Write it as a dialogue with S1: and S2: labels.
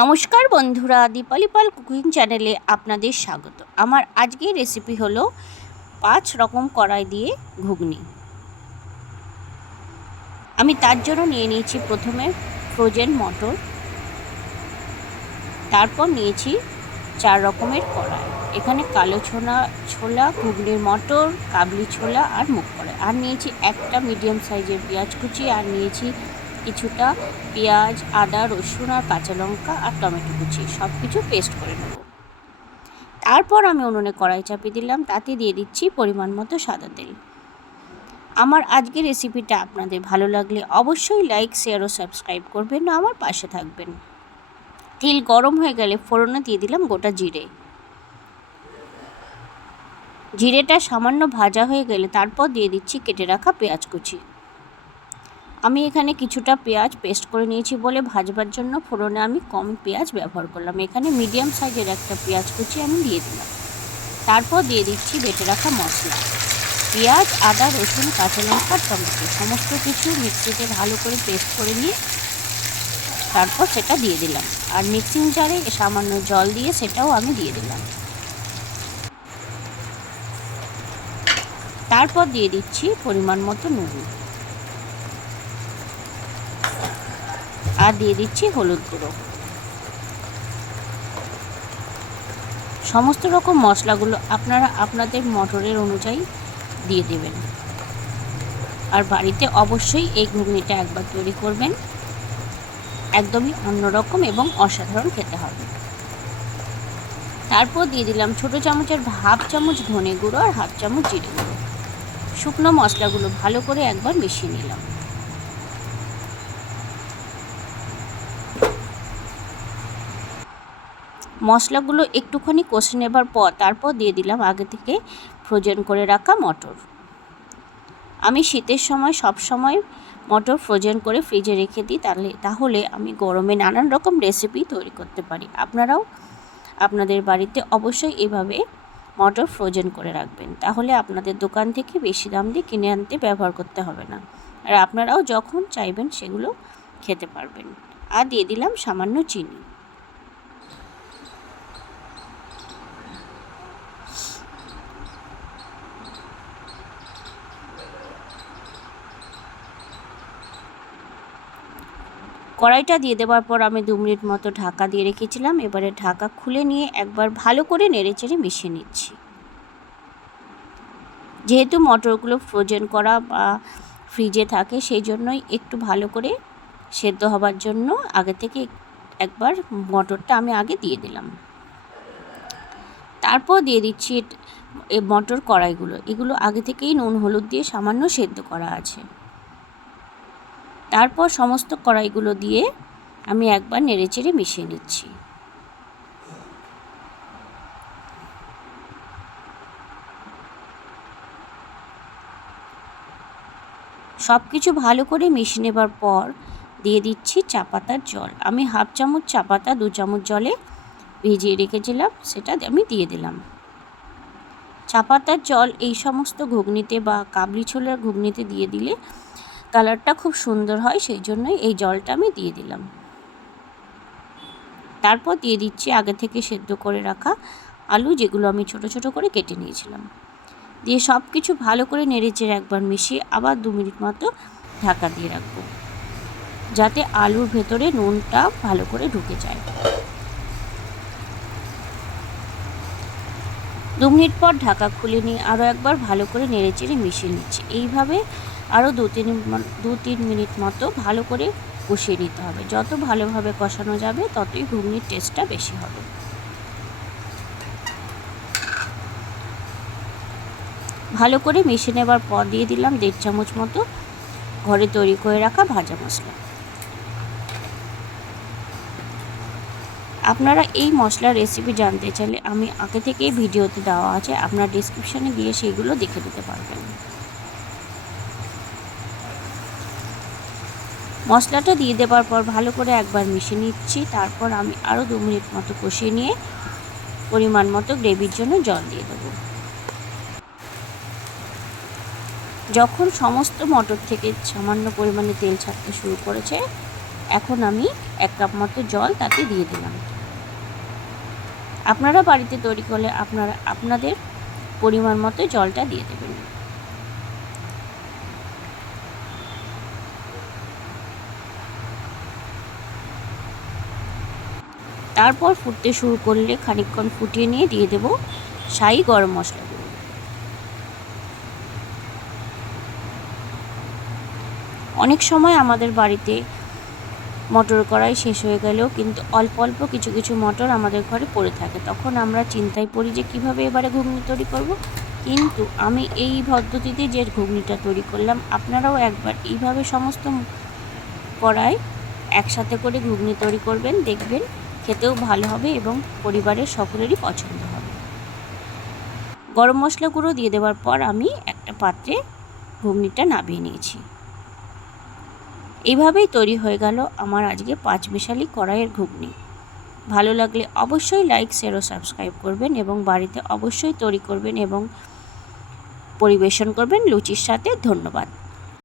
S1: নমস্কার বন্ধুরা, দীপালি পাল কুকিং চ্যানেলে আপনাদের স্বাগত। আমার আজকের রেসিপি হলো পাঁচ রকম কড়াই দিয়ে ঘুগনি। আমি তার জন্য নিয়ে নিয়েছি প্রথমে ফ্রোজেন মটর। তারপর নিয়েছি চার রকমের কড়াই। এখানে কালো ছোলা ছোলা, ঘুগনির মটর, কাবলি ছোলা আর মুগ কড়াই। আর নিয়েছি একটা মিডিয়াম সাইজের পেঁয়াজ কুচি, আর নিয়েছি কিছুটা পেঁয়াজ, আদা, রসুন আর কাঁচা লঙ্কা আর টমেটো কুচি সব কিছু পেস্ট করে নেব। তারপর আমি উনুনে কড়াই চাপিয়ে দিলাম, তাতে দিয়ে দিচ্ছি পরিমাণ মতো সাদা তেল। আমার আজকের রেসিপিটা আপনাদের ভালো লাগলে অবশ্যই লাইক শেয়ার ও সাবস্ক্রাইব করবেন, আমার পাশে থাকবেন। তেল গরম হয়ে গেলে ফোড়নে দিয়ে দিলাম গোটা জিরে। জিরেটা সামান্য ভাজা হয়ে গেলে তারপর দিয়ে দিচ্ছি কেটে রাখা পেঁয়াজ কুচি। আমি এখানে কিছুটা পেঁয়াজ পেস্ট করে নিয়েছি বলে ভাজবার জন্য। ফোড়নে আমি কম পেঁয়াজ ব্যবহার করলাম। এখানে মিডিয়াম সাইজের একটা পেঁয়াজ কুচি আমি দিয়ে দিলাম। তারপর দিয়ে দিচ্ছি বেটে রাখা মশলা। পেঁয়াজ, আদা, রসুন, কাঁচা লঙ্কা, টমেটো সমস্ত কিছু মিক্সিতে ভালো করে পেস্ট করে নিয়ে তারপর সেটা দিয়ে দিলাম। আর মিক্সিং জারে সামান্য জল দিয়ে সেটাও আমি দিয়ে দিলাম। তারপর দিয়ে দিচ্ছি পরিমাণ মতো নুন। আর দিয়ে দিচ্ছি হলুদ গুঁড়ো। সমস্ত রকম মশলাগুলো আপনারা আপনাদের মটরের অনুযায়ী দিয়ে দেবেন। আর বাড়িতে অবশ্যই এই ঘুগনিটা একবার তৈরি করবেন। একদমই অন্যরকম এবং অসাধারণ খেতে হবে। তারপর দিয়ে দিলাম ছোটো চামচের হাফ চামচ ধনে গুঁড়ো আর হাফ চামচ জিরে গুঁড়ো। শুকনো মশলাগুলো ভালো করে একবার মিশিয়ে নিলাম। মশলাগুলো একটুখানি কষে নেবার পর তারপর দিয়ে দিলাম আগে থেকে ফ্রোজেন করে রাখা মটর। আমি শীতের সময় সব সময় মটর ফ্রোজেন করে ফ্রিজে রেখে দিই, তাহলে তাহলে আমি গরমে নানান রকম রেসিপি তৈরি করতে পারি। আপনারাও আপনাদের বাড়িতে অবশ্যই এভাবে মটর ফ্রোজেন করে রাখবেন। তাহলে আপনাদের দোকান থেকে বেশি দাম দিয়ে কিনে আনতে ব্যবহার করতে হবে না। আর আপনারাও যখন চাইবেন সেগুলো খেতে পারবেন। আর দিয়ে দিলাম সামান্য চিনি। কড়াইটা দিয়ে দেওয়ার পর আমি দু মিনিট মতো ঢাকা দিয়ে রেখেছিলাম। এবারে ঢাকা খুলে নিয়ে একবার ভালো করে নেড়েচেড়ে মিশিয়ে নিচ্ছি। যেহেতু মটরগুলো ফ্রোজেন করা বা ফ্রিজে থাকে সেই জন্যই একটু ভালো করে সেদ্ধ হবার জন্য আগে থেকে একবার মটরটা আমি আগে দিয়ে দিলাম। তারপর দিয়ে দিচ্ছি এ মটর কড়াইগুলো। এগুলো আগে থেকেই নুন, হলুদ দিয়ে সামান্য সেদ্ধ করা আছে। তারপর সমস্ত কড়াইগুলো দিয়ে আমি একবার নেড়েচেড়ে মিশিয়ে নিচ্ছি। সব কিছু ভালো করে মিশিয়ে নেবার পর দিয়ে দিচ্ছি চা পাতার জল। আমি হাফ চামচ চা পাতা, দু চামচ জলে ভিজিয়ে রেখেছিলাম, সেটা আমি দিয়ে দিলাম। চা পাতার জল এই সমস্ত ঘুগনিতে বা কাবলি ছোলার ঘুগনিতে দিয়ে দিলে কালারটা খুব সুন্দর হয়, সেই জন্যই এই জলটা আমি দিয়ে দিলাম। তারপর দিয়ে দিচ্ছি আগে থেকে সেদ্ধ করে রাখা আলু, যেগুলো আমি ছোট ছোট করে কেটে নিয়েছিলাম। দিয়ে সব কিছু ভালো করে নেড়েচেড়ে একবার মিশিয়ে আবার দু মিনিট মতো ঢাকা দিয়ে রাখব। যাতে আলুর ভেতরে নুনটা ভালো করে ঢুকে যায়। দু মিনিট পর ঢাকা খুলে নিয়ে আরও একবার ভালো করে নেড়েচেড়ে মিশিয়ে নিচ্ছি। এইভাবে আরও দু তিন দু তিন মিনিট মতো ভালো করে কষিয়ে নিতে হবে। যত ভালোভাবে কষানো যাবে, ততই ঘুগনির টেস্টটা বেশি হবে। ভালো করে মিশিয়ে নেবার পর দিয়ে দিলাম দেড় চামচ মতো ঘরে তৈরি করে রাখা ভাজা মশলা। আপনারা এই মশলার রেসিপি জানতে চাইলে আমি আগে থেকেই ভিডিওতে দেওয়া আছে, আপনার ডিসক্রিপশানে গিয়ে সেইগুলো দেখে দিতে পারবেন। মশলাটা দিয়ে দেওয়ার পর ভালো করে একবার মিশিয়ে নিচ্ছি, তারপর আমি আরও দু মিনিট মতো কষিয়ে নিয়ে পরিমাণ মতো গ্রেভির জন্য জল দিয়ে দেবো। যখন সমস্ত মটর থেকে সামান্য পরিমাণে তেল ছাড়তে শুরু করেছে এখন আমি এক কাপ মতো জল তাতে দিয়ে দিলাম। আপনারা বাড়িতে তৈরি করলে আপনারা, আপনাদের পরিমাণ মতো জলটা দিয়ে দেবেন। তারপর ফুটতে শুরু করলে খানিকক্ষণ ফুটিয়ে নিয়ে দিয়ে দেবো শাহি গরম মশলা অনেক সময় আমাদের বাড়িতে মটর কড়াই শেষ হয়ে গেলেও কিন্তু অল্প অল্প কিছু কিছু মটর আমাদের ঘরে পড়ে থাকে। তখন আমরা চিন্তায় পড়ি যে কীভাবে এবারে ঘুগনি তৈরি করব। কিন্তু আমি এই পদ্ধতিতে যে ঘুগনিটা তৈরি করলাম, আপনারাও একবার এইভাবে সমস্ত কড়াই একসাথে করে ঘুগনি তৈরি করবেন, দেখবেন খেতেও ভালো হবে এবং পরিবারের সকলেরই পছন্দ হবে। গরম মশলা গুঁড়ো দিয়ে দেওয়ার পর আমি একটা পাত্রে ঘুগনিটা নামিয়ে নিয়েছি। এইভাবেই তৈরি হয়ে গেল আমার আজকে পাঁচ মিশালি কড়াইয়ের ঘুগনি। ভালো লাগলে অবশ্যই লাইক শেয়ার ও সাবস্ক্রাইব করবেন এবং বাড়িতে অবশ্যই তৈরি করবেন এবং পরিবেশন করবেন। লুচির সাথে ধন্যবাদ।